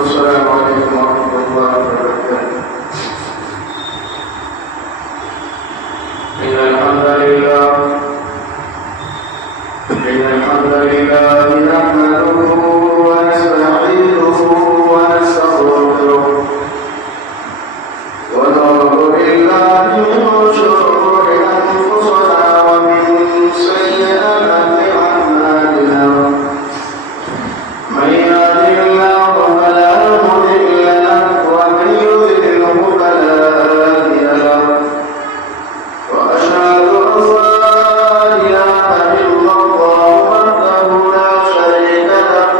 السلام عليكم ورحمة الله وبركاته. إن الحمد لله نحمده ونستعينه ونستغفره ونعوذ بالله من شرور أنفسنا ومن سيئات أعمالنا. من يهده الله فلا مضل له ومن يضلله فلا هادي له. وأشهد أن لا إله إلا الله وحده لا شريك له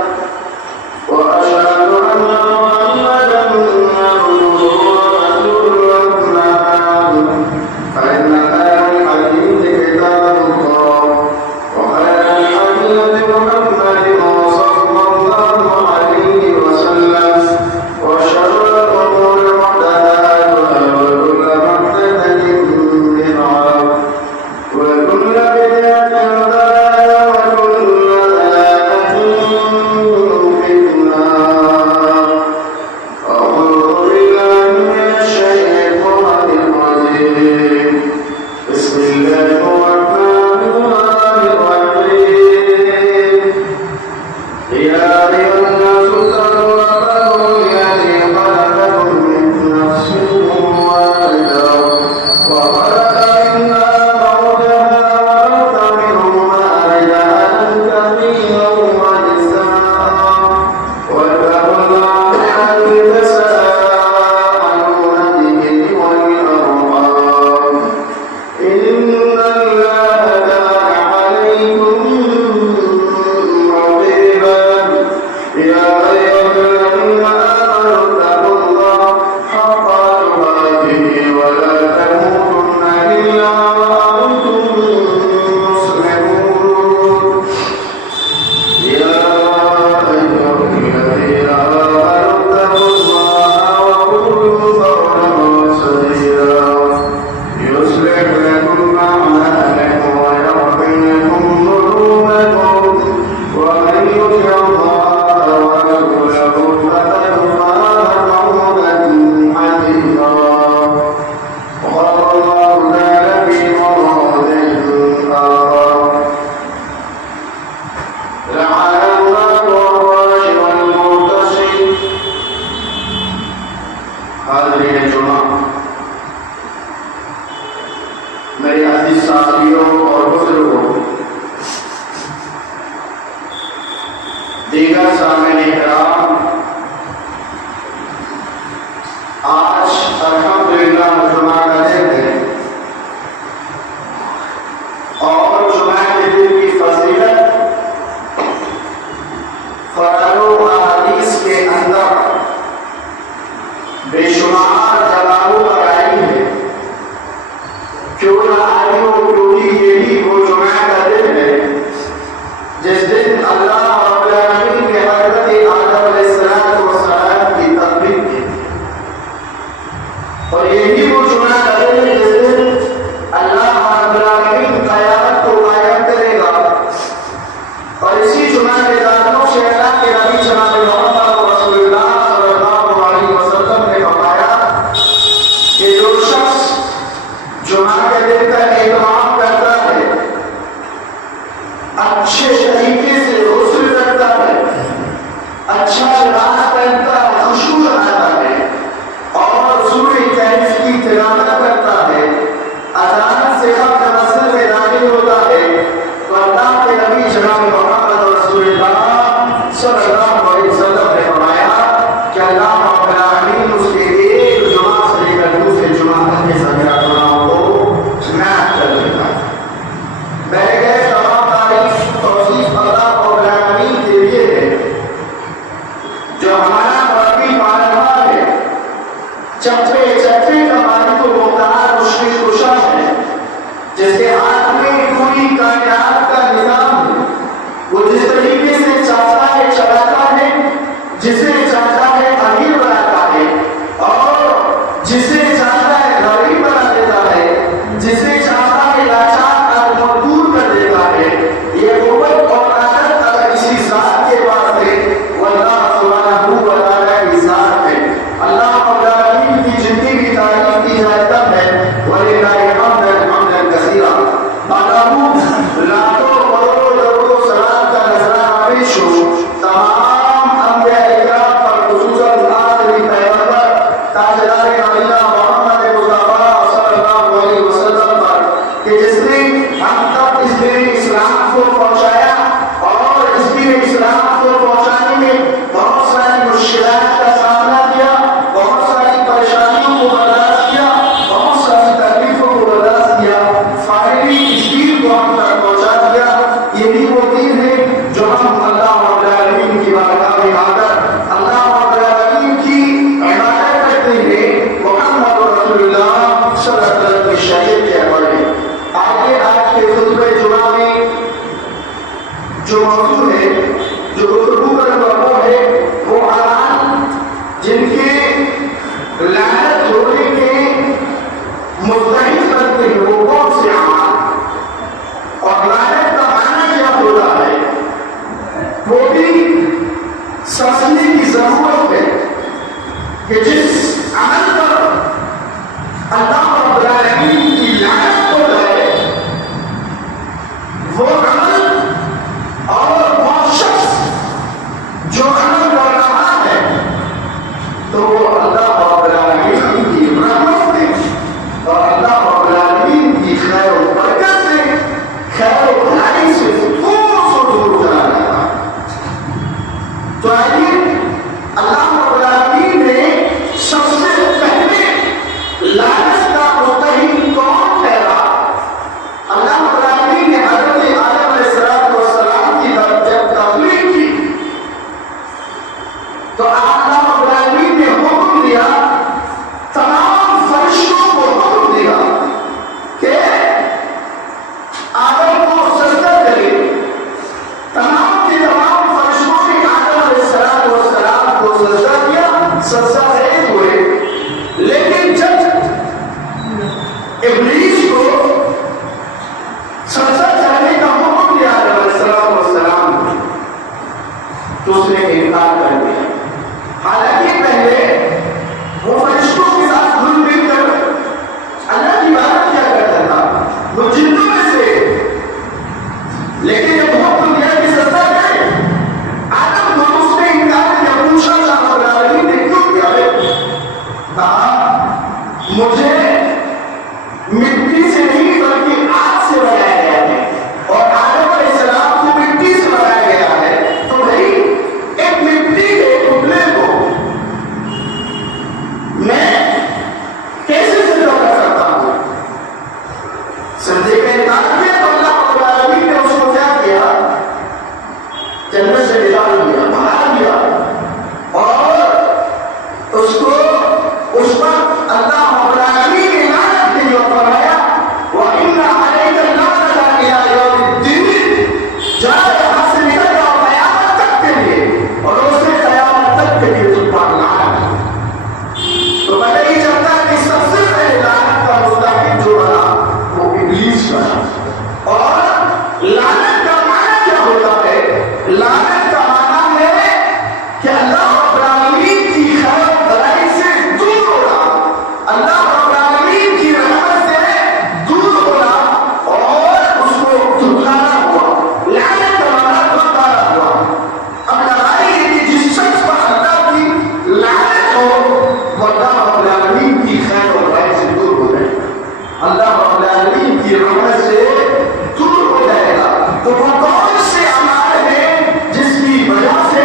وأشهد أن محمدا عبده ورسوله. أما بعد فإن خير الحديث كتاب الله وخير الحديث محمد صلى الله عليه وسلم وشر الأمور محدثاتها وكل محدثة بدعة وكل بدعة ضلالة وكل ضلالة في النار. أعوذ بالله من الشيطان الرجيم. بسم الله الرحمن الرحيم. يا أيها الناس اتقوا ربكم الذي خلقكم من نفس واحدة وخلق منها زوجها وبث منهما رجالا كثيرا ونساء واتقوا الله الذي تساءلون به والأرحام إن الله كان عليكم رقيبا. يا أيها الذين آمنوا اتقوا الله حق تقاته ولا تموتن إلا وأنتم مسلمون. يا أيها الذين آمنوا اتقوا الله وقولوا قولا سديدا يصلح لكم أعمالكم ويغفر لكم ذنوبكم ومن يطع الله ورسوله فقد فاز فوزا عظيما. وقال الله تعالى في موضع آخر: لعن الله الراشي والمرتشي. حاضرین جمعہ، میرے عزیز ساتھیوں اور بزرگوں، دیگر سامعین کرام، آج الحمدللہ جمعہ کا دن ہے اور جمعہ کے دن کی فضیلت قرآن و احادیث کے اندر بے شمار جگہوں پر آئی ہے. کیوں نہ آئی ہو کیونکہ یہی وہ جمعہ کا دن ہے جس دن اللہ رب العالمین کے حضرت آدم علیہ السلام کی تخلیق کی، اور یہی وہ جمعہ کا دن ہے جس دن اللہ رب العالمین قیامت کو قائم کرے گا. اور اسی جمعہ کے دانوں سے اللہ کے نبی جناب محمد رسول اللہ صلی اللہ علیہ وسلم نے فرمایا کہ جو شخص جمعہ کے دن کا اہتمام کرتا ہے، اچھے طریقے سے غسل کرتا ہے، اچھا لباس پہنتا ہے، خشوع رکھتا ہے اور سورہ کہف کی تلاوت کرتا ہے، اذان سے قبل مسجد میں داخل ہوتا ہے، تو اللہ کے نبی جناب محمد رسول اللہ صلی اللہ علیہ وسلم نے فرمایا کہ اللہ رب العالمین اس کے ایک جمعہ سے لے کر دوسرے جمعہ تک کے سارے گناہوں کو معاف کر دیتا ہے. میرے گئے تمام تعریف توصیف اللہ رب العالمین کے لیے ہے جو ہمارا مربی مالدار ہے. چپے چپے کا مالک تو وہ موضوع ہے جو گفتگو کرنے والا ہے وہ اعمال جن کے لعنت ہونے کے مستحق کرتے ہیں وہ کون سے اعمال اور لعنت کا معنی کیا ہوتا ہے وہ بھی سمجھنے کی ضرورت ہے کہ جس عمل پر اللہ رب العالمین کی لعنت ہو جائے وہ عمل اور وہ شخص جو عمل کر رہا ہے تو وہ اللہ رب العالمین کی رحمت سے اور اللہ رب العالمین کی خیر و برکت سے خیر و بھلائی سے دور چلا جاتا ہے۔ تو آئیے اللہ رب العالمین نے سب سے پہلے لعنت کا مستحق کون ٹھہرا؟ اللہ رب العالمین نے حضرت آدم علیہ السلام کی طرف جب تخلیق کی تو اللہ رب العالمین نے حکم دیا، تمام فرشتوں کو حکم دیا کہ آدم کو سجدہ کرے۔ تمام کے تمام فرشتوں نے آدم علیہ السلام کو سجدہ کیا، سجدہ رہے ہوئے، لیکن جب ابلیس کو سجدہ کرنے کا حکم دیا آدم علیہ السلام تو اس نے انکار کر دیا۔ حالانکہ پہلے وہ فرشتوں کے ساتھ گھل مل کر اللہ کی عبادت کیا کرتا تھا، وہ جنوں میں سے، لیکن جب حکم دیا کہ سجدہ کرے آدم کو اس نے انکار کیا۔ پوچھا اللہ رب العالمین نے کیوں کیا ہے؟ کہا مجھے مٹی سے نہیں بلکہ آگ سے بنایا گیا ہے اور آدم علیہ السلام کو مٹی سے بنایا گیا ہے، تو بھائی ایک مٹی کے ٹکڑے کو میں کیسے سجدہ کر سکتا ہوں؟ سجدے کا انکار کیا تو اللہ رب العالمین نے اس کو کیا کیا؟ جنت سے نکال دیا، بھگا دیا، اور اس کو اس پر اللہ رب العالمین نے لعنت کی اور فرمایا وَإِنَّ عَلَيْكَ اللَّعْنَةَ إِلَىٰ يَوْمِ الدِّينِ، جہاں یہاں سے نکل جاؤ قیامت تک کے لیے، اور اس نے قیامت تک کے لیے تم پر لعنت۔ تو پتہ ہی چلتا ہے کہ سب سے پہلے لعنت کا مستحق جو بنا وہ ابلیس بنا۔ اور لعنت کا معنی کیا ہوتا ہے؟ لعنت کا معنی ہے کہ اللہ رب العالمین کی خیر و بھلائی سے دور ہونا، اللہ رب العالمین کی رحمت سے دور ہونا اور اس کو دھتکارا ہوا۔ لعنت کا معنی دھتکارا ہوا۔ اب لڑائی ہے کہ جس شخص پر اللہ کی لعنت ہو وہ اللہ رب العالمین کی خیر و بھلائی سے دور ہو جائے گا، اللہ رب العالمین کی رحمت سے دور ہو جائے گا۔ تو وہ کون سے اعمال ہیں جس کی وجہ سے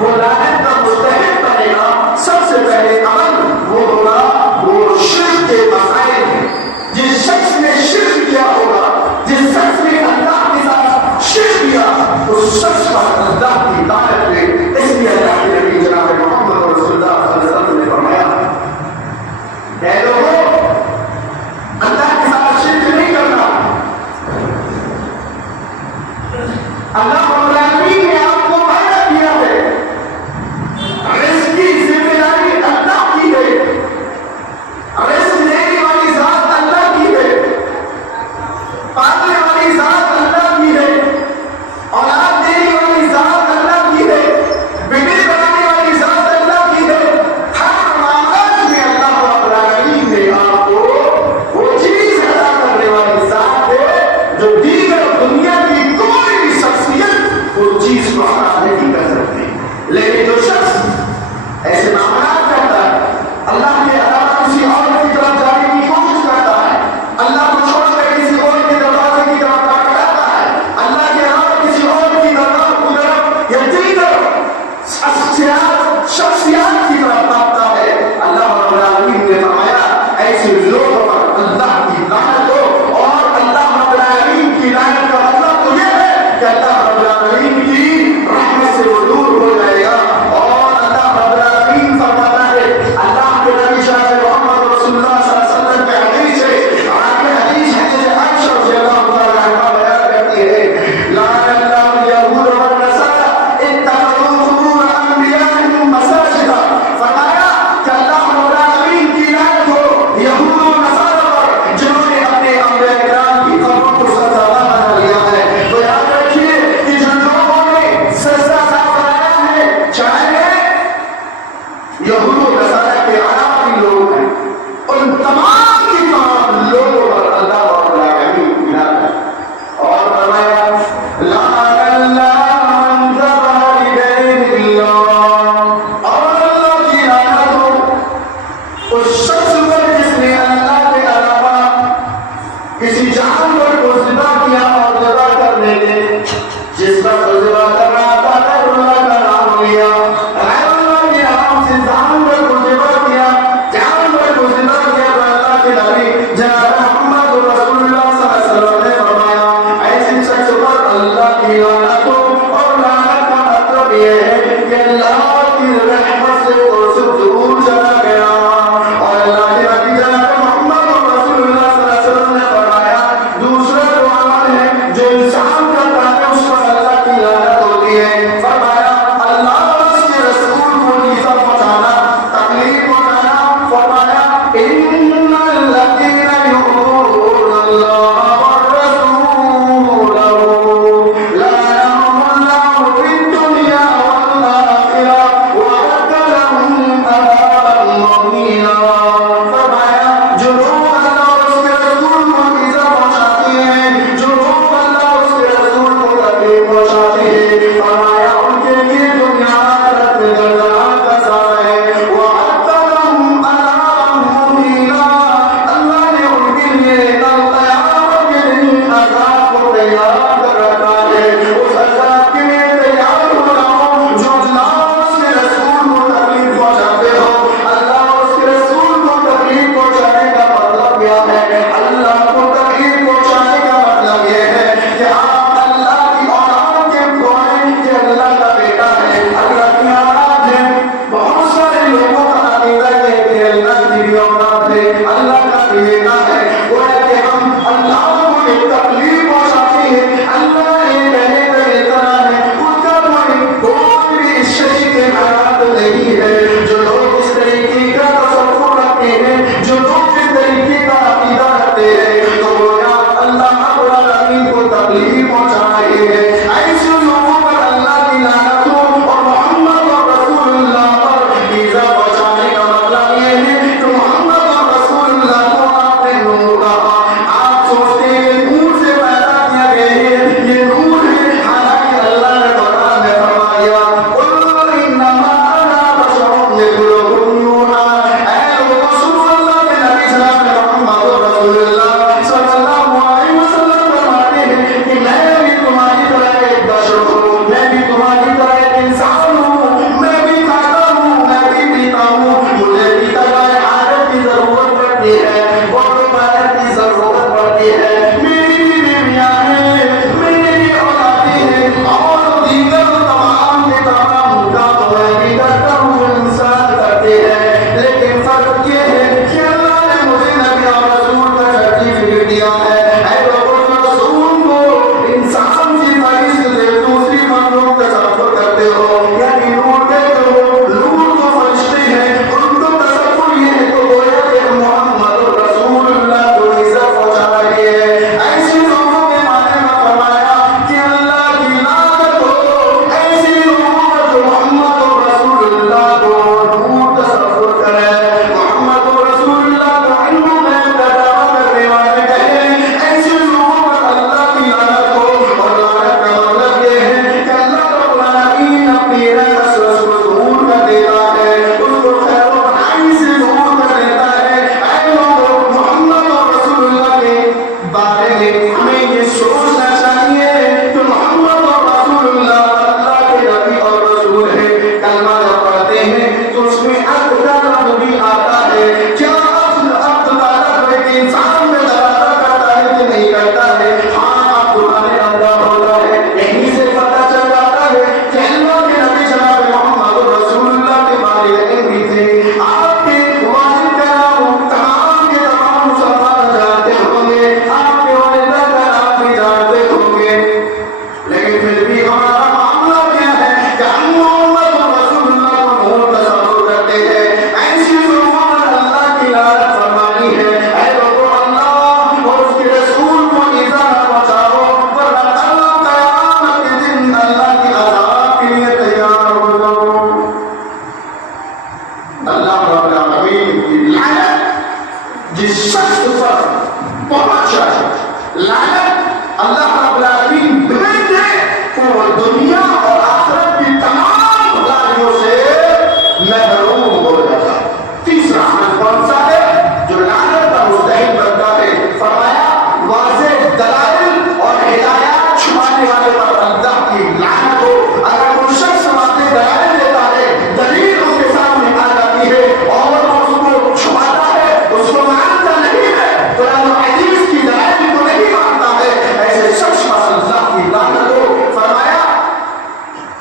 وہ لعنت کا مستحق بنے گا؟ سب سے پہلے عمل وہ ہوگا وہ شرک کے مسائل ہیں۔ جس شخص نے شرک کیا ہوگا، جس شخص نے اللہ کے ساتھ شرک کیا، اس شخص پر اللہ کی لعنت ہے۔ اس لیے اللہ کے نبی جناب محمد رسول اللہ صلی اللہ علیہ وسلم نے فرمایا اے لوگوں اللہ کے ساتھ شرک نہیں کرنا۔ اللہ رب العالمین نے آپ کو وعدہ کیا ہے، رزق کی ذمہ داری اللہ کی ہے، رزق دینے والی ذات اللہ کی ہے، پالنے والی ذات اللہ کی ہے، اولاد دینے والی ذات اللہ کی ہے، بیٹے بنانے والی ذات اللہ کی ہے۔ ہر معاملات میں اللہ رب العالمین نے آپ کو وہ چیز ادا کرنے والی ذات ہے جو دیگر دنیا کی کوئی بھی شخصیت وہ چیز کو ادا نہیں کر سکتی۔ لیکن جو شخص ایسے معاملات کرتا ہے، اللہ کے علاوہ کسی اور کی طرف جانے کی کوشش کرتا ہے، اللہ کو چھوڑ کر کسی اور کے دروازے کی طرف بڑھتا ہے، اللہ کے علاوہ کسی اور کی طرف یا دیگر شخصیات کی طرف بڑھتا ہے، اللہ رب العالمین نے فرمایا ایسے لوگوں پر اللہ کی لعنت ہو۔ اور اللہ رب العالمین کی لعنت کا مطلب تو یہ ہے کہ اللہ رب العالمین کی رحمت سے وہ دور ہو جائے گا اور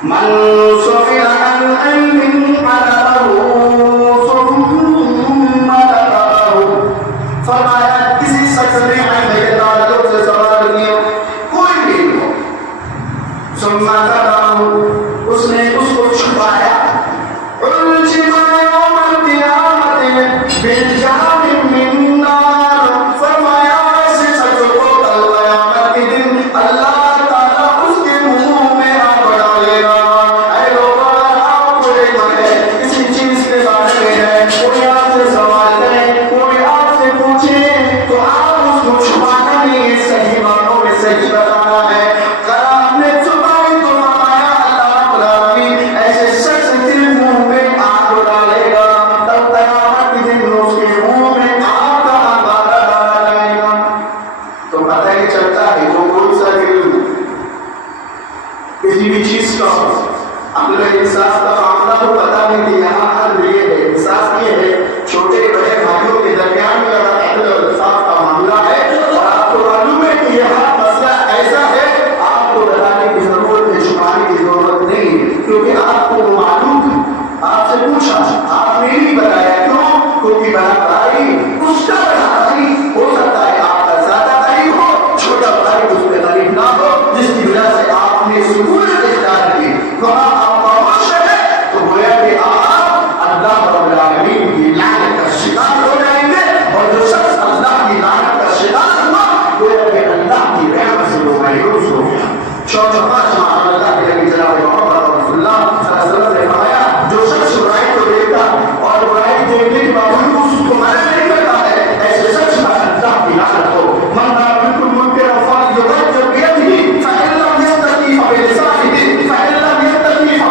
من سئل عن علم علمه ثم ذكره فرمایا کسی شخص نے علم کے تعلق سے سوال کیا کوئی بھی ہو ثم ذكره اس نے اس کو چھپایا علم يوم القيامة بالجام من نار فرمایا ایسے شخص کو کل قیامت کے دن اللہ تعالیٰ اس کے منہ میں آگ ڈالے گا. اے لوگوں آپ کو ایک ہے کسی چیز کے بارے میں ہے کوئی آپ سے سوال کرے کوئی آپ سے پوچھے تو آپ اس کو چھپانا نہیں ہے صحیح باتوں میں صحیح بتانا ہے. اگر آپ نے چھپائی تو فرمایا اللہ رب العالمین ایسے شخص کے منہ میں آگ ڈالے گا تب قیامت کے دن اس کے منہ میں آگ کا آبادہ ڈالا جائے گا. تو پتہ ہی چلتا ہے وہ کون سا علم کسی بھی چیز کا عقل احساس کا معاملہ تو پتہ نہیں کہ یہاں حل یہ ہے احساس یہ ہے چھوٹے بڑے بھائیوں کے درمیان کا عقل اور احساس کا معاملہ ہے اور آپ کو معلوم ہے کہ یہاں مسئلہ ایسا ہے آپ کو بتانے کی ضرورت ہے چھپانے کی ضرورت نہیں ہے کیونکہ آپ کو وہ معلوم ہے. آپ سے پوچھا آپ نے نہیں بتایا کیوں کیونکہ بڑا بھائی اس کا بڑا بھائی ہو سکتا ہے آپ کا زیادہ بھائی ہو چھوٹا بھائی اس پہ غریب نہ ہو جس کی وجہ سے آپ نے سہولت اختیار کی وہاں آپ کا معاشرہ ہے تو گویا کہ آپ اللہ رب العالمین کی لعنت کا شکار ہو جائیں گے اور جو شخص اللہ کی لعنت کا شکار ہوا گویا کہ اللہ کی رحمت سے وہ مایوس ہو گیا. چوتھا پانچواں اللہ کے نبی جناب محمد رسول اللہ صلی اللہ علیہ وسلم نے فرمایا جو شخص برائی کو دیکھتا اور برائی دیکھنے کے باوجود اس کو منع نہیں کرتا ہے ایسے شخص پر اللہ کی لعنت ہو. من رأى منكم منكرا فليغيره بيده فإن لم يستطع فبلسانه فإن لم يستطع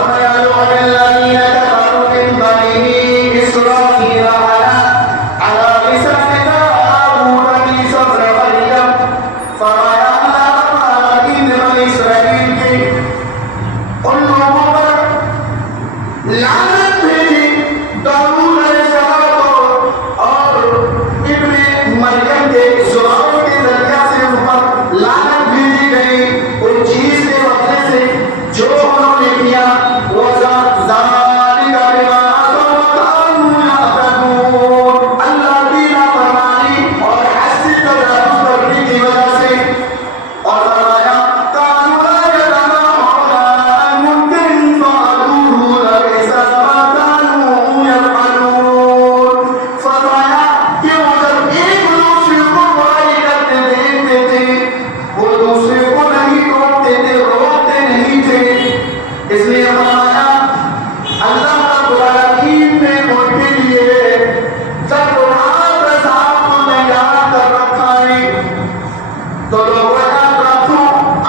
فرمایا لعن الذین کفروا من بنی اسرائیل علی لسان داؤد وعیسی ابن مریم. فرمایا اللہ تعالیٰ نے بنی اسرائیل کے ان لوگوں پر لعنت بھیجی داؤد علیہ السلام کو اور ابن مریم کے زبان کے ذریعہ سے ان پر لعنت بھیجی گئی ان چیز کے وجہ سے جو انہوں نے کیا. ذالک بما عصوا وكانوا يعتدون. اللہ کی نافرمانی اور حد سے تجاوز کرنے کی وجہ سے. اور فرمایا كانوا لا يتناهون عن منكر فعلوه لبئس ما كانوا يفعلون. فرمایا کہ وہ جب ایک دوسرے کو برائی کرتے دیکھتے تھے وہ دوسرے کو نہیں روکتے تھے روکتے نہیں تھے. اس لیے فرمایا اللہ رب العالمین نے ان کے لیے جب رات رضاعت کو تیار کر رکھا ہے تو لوگ یاد رکھو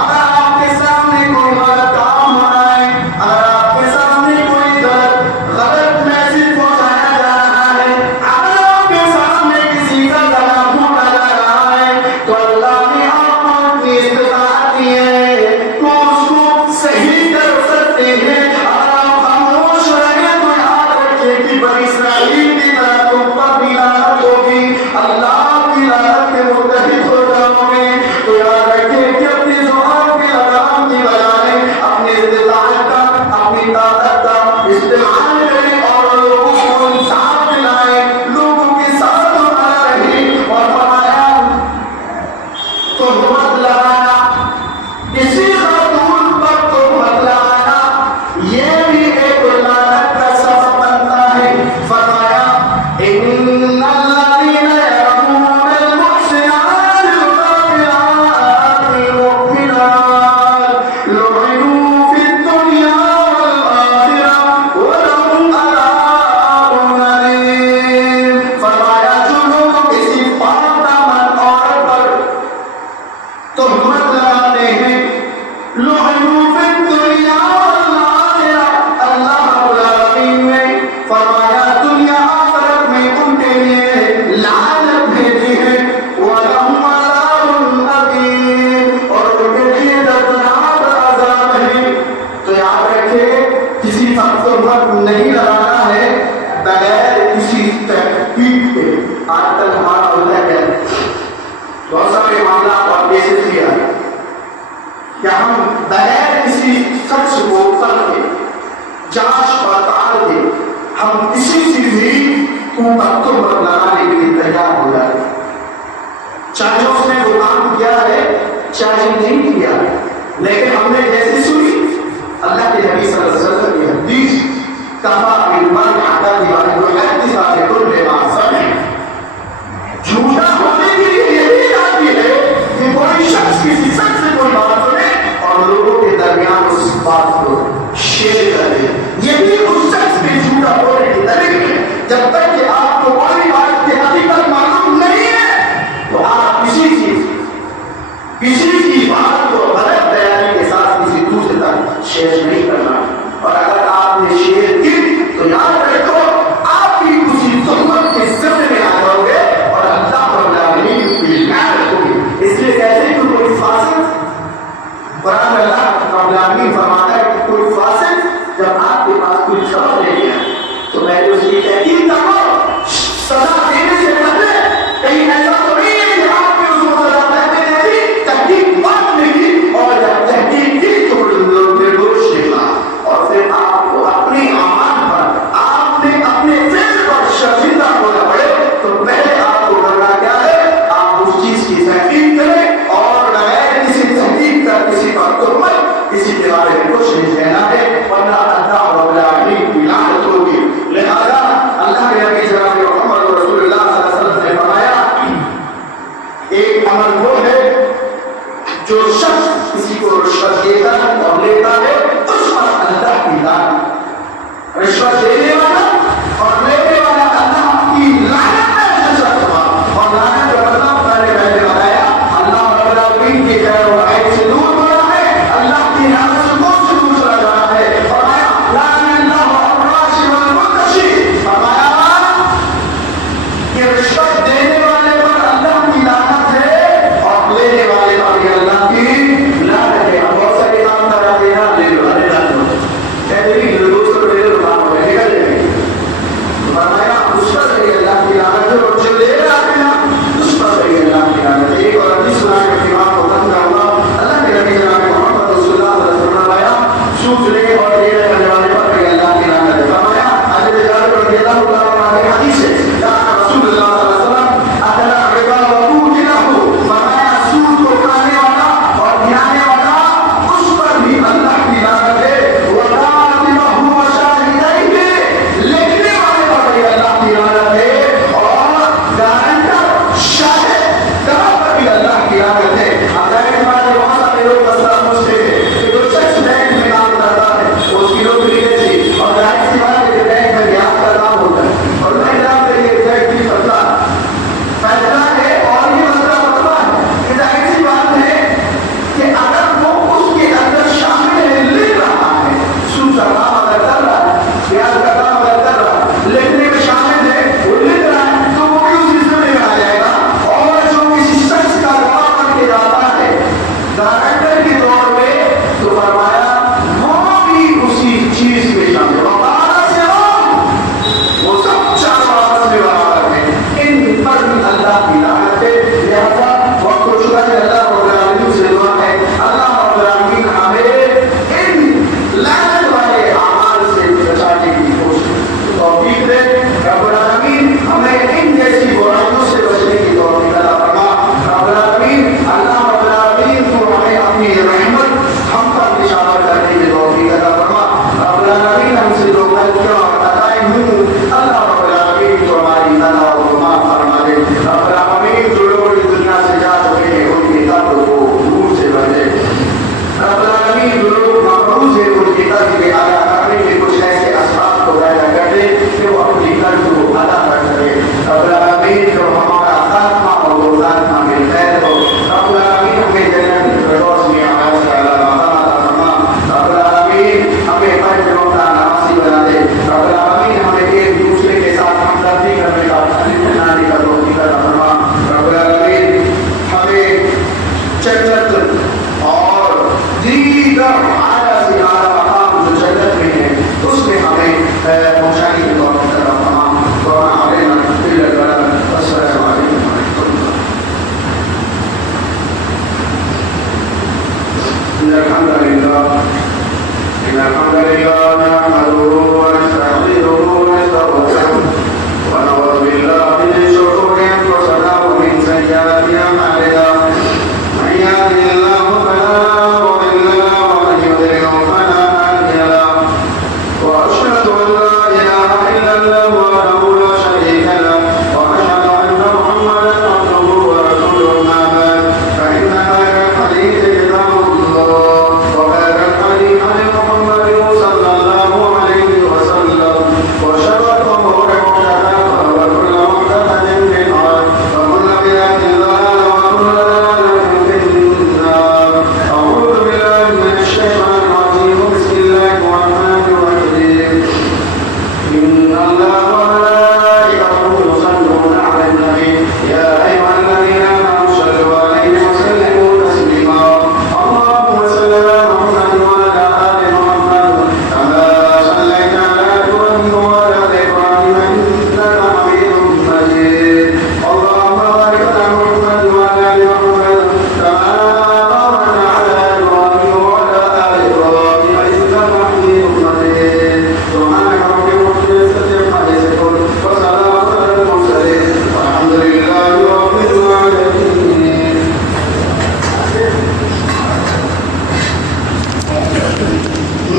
اگر آپ کے سامنے کوئی غلط کام ہو رہا ہے اگر آپ کے سامنے کوئی غلط میسج پہنچایا جا رہا ہے اگر آپ کے سامنے کسی کا گلا گھونٹا جا رہا ہے تو اللہ نے آپ کو اپنی استطاعت دی ہے تو اس کو صحیح کر سکتے ہیں. اگر آپ خاموش رہیں تو یاد رکھیں کہ بنی اسرائیل کی طرح تم پر بھی لعنت ہوگی اللہ کی لعنت کے متحد ہو جاؤ گے. تو یاد رکھیں کہ اپنی زبان کے لگام کی بجائے اپنی استطاعت کا اپنی طاقت کا استعمال کریں اور لوگوں کو انصاف دلائیں لوگوں کے ساتھ ہمارا رہیں. اور فرمایا تہمت لگانا کسی خاتون پر تہمت لگانا یہ بھی ایک لعنت کا سبب بنتا ہے. فرمایا ان الذین یرمون المحصنات الغافلات المؤمنات لعنوا فی الدنیا والآخرہ ولہم عذاب علیم. فرمایا جو لوگ کسی پاک دامن عورت پر تہمت لگاتے ہیں لعنوا فی الدنیا والآخرہ اللہ رب العالمین نے فرمایا دنیا آخرت میں ان کے لیے لعنت بھیجی ہے وَلَهُمْ عَذَابٌ عَظِيمٌ اور ان کے لیے دردناک عذاب ہے. تو یاد رکھے کسی پر تہمت نہیں لگانا ہے بغیر کسی تحقیق کے. آج تک ہمارا ہوتا ہے بہت سارے معاملات اور کیسز بھی آئے کہ ہم بغیر کسی شخص کو پرکھ کے جانچ پڑتال کے ہم کسی سے بھی اوپر تہمت لگانے کے لیے تیار ہو جاتے ہیں. چاہے اس نے وہ کام کیا ہے چاہے نہیں کیا ہے لیکن ہم نے جیسے سنی اللہ کے نبی صلی اللہ علیہ وسلم کی حدیث کفا بالمرء حدیث والحدیث والے کل ما سمع. جھوٹا ہونے کے لیے یہی آتی ہے کہ کوئی شخص کسی شخص سے کوئی بات سنے اور لوگوں کے درمیان اس بات کو شیئر کرے. یہی اس شخص کے جھوٹا ہونے کی طریق ہے. جب تک کہ آپ کو کوئی بات کی حقیقت معلوم نہیں ہے تو آپ کسی کی بات کو غلط بیانی کے ساتھ کسی دوسرے تک شیئر نہیں کرنا. اور اگر آپ نے شیئر کی تو یاد رکھو آپ کی کسی تہمت کے ذمے میں آ جاؤ گے اور اللہ رب العالمین کی لعنت ہوگی. اس لیے کہتے کہ کوئی فاسق قرآن میں اللہ رب العالمین فرماتا ہے کہ کوئی فاسق جب آپ کے پاس کوئی خبر لے گیا تو میں اس کی تحقیق کرو سزا دینے سے پہلے کہیں ایسا تو نہیں ہے کہ آپ نے اس کو سزا پہلے دے دی تحقیق بعد میں کی اور جب تحقیق کی تو نردوش نکلا اور پھر آپ کو اپنی امان پر آپ نے اپنے فعل پر شرمندہ ہونا پڑے تو پہلے آپ کو کرنا کیا ہے آپ اس چیز کی تحقیق کریں اور بغیر کسی تحقیق کا کسی پر تہمت کسی کے بارے میں کچھ نہیں کہنا ہے ورنہ اللہ رب العالمین کی لعنت ہوگی. لہذا اللہ کے نبی جناب محمد رسول اللہ صلی اللہ علیہ وسلم نے فرمایا ایک عمل وہ ہے جو شخص کسی کو رشوت دیتا ہے اور لیتا ہے اس پر اللہ کی لعنت. رشوت دینے